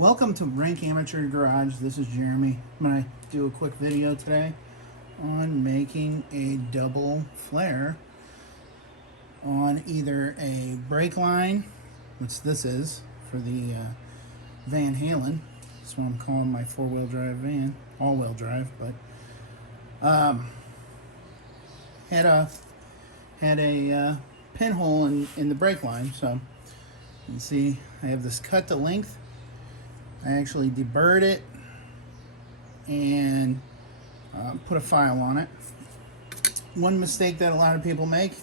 Welcome to Rank Amateur Garage. This is Jeremy. I'm going to do a quick video today on making a double flare on either a brake line, which this is for the Van Halen. That's what I'm calling my four-wheel drive van, all-wheel drive, but had a pinhole in the brake line. So you can see I have this cut to length. I actually deburred it and put a file on it. One mistake that a lot of people make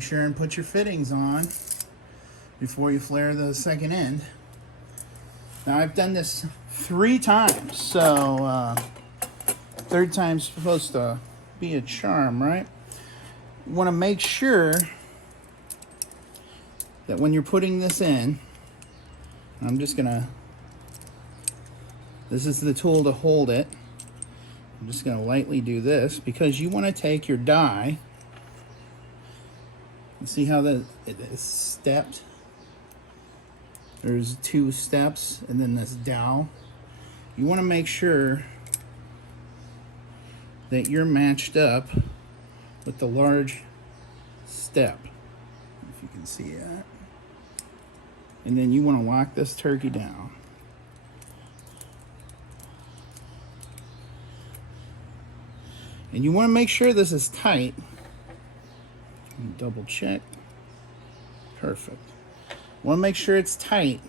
sure and put your fittings on before you flare the second end. Now I've done this 3 times, so third time's supposed to be a charm, right? You want to make sure that when you're putting this in, I'm just gonna, this is the tool to hold it. I'm just going to lightly do this because you want to take your die. You see how it is stepped? There's 2 steps and then this dowel. You want to make sure that you're matched up with the large step, if you can see that. And then you want to lock this turkey down. And you want to make sure this is tight. Double check. Perfect. Want to make sure it's tight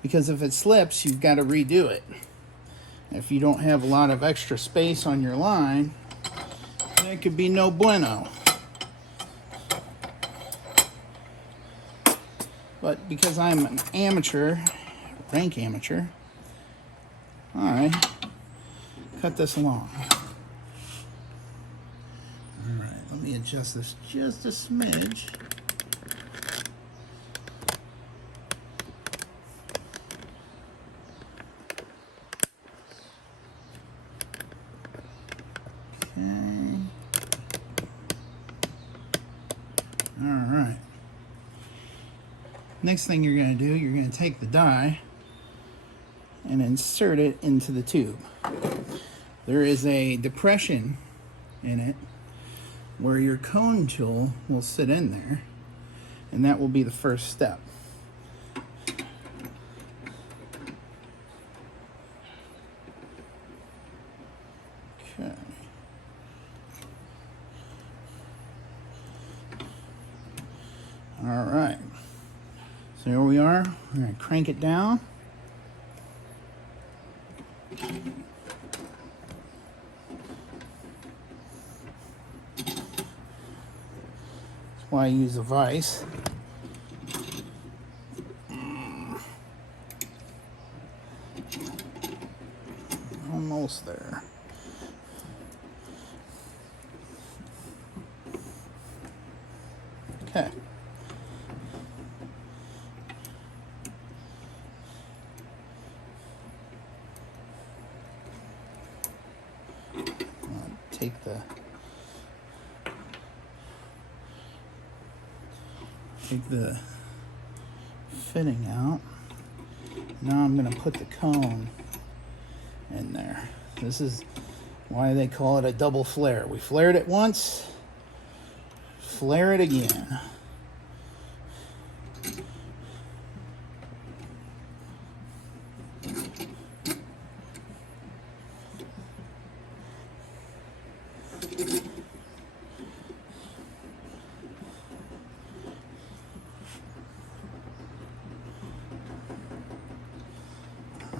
because if it slips, you've got to redo it. If you don't have a lot of extra space on your line, that could be no bueno. But because I'm an amateur, rank amateur, I cut this along. Alright, let me adjust this just a smidge. Okay. Alright. Next thing you're going to do, you're going to take the die and insert it into the tube. There is a depression in it where your cone tool will sit in there, and that will be the first step. Okay. All right. So here we are. We're going to crank it down. Why I use a vise. Almost there. Okay. Take the fitting out. Now I'm going to put the cone in there. This is why they call it a double flare. We flared it once, flare it again.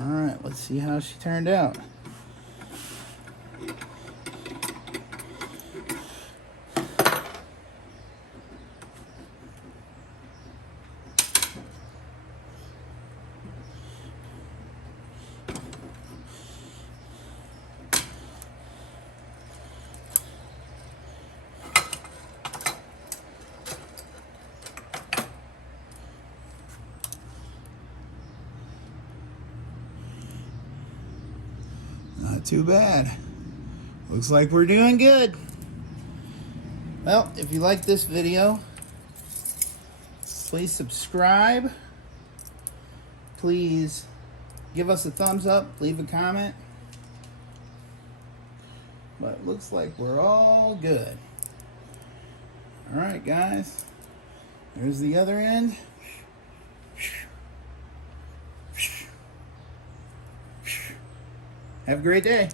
Alright, let's see how she turned out. Not too bad. Looks like we're doing good. Well, if you like this video, please subscribe. Please Give us a thumbs up, leave a comment. But it looks like we're all good. All right, guys. There's the other end. Have a great day.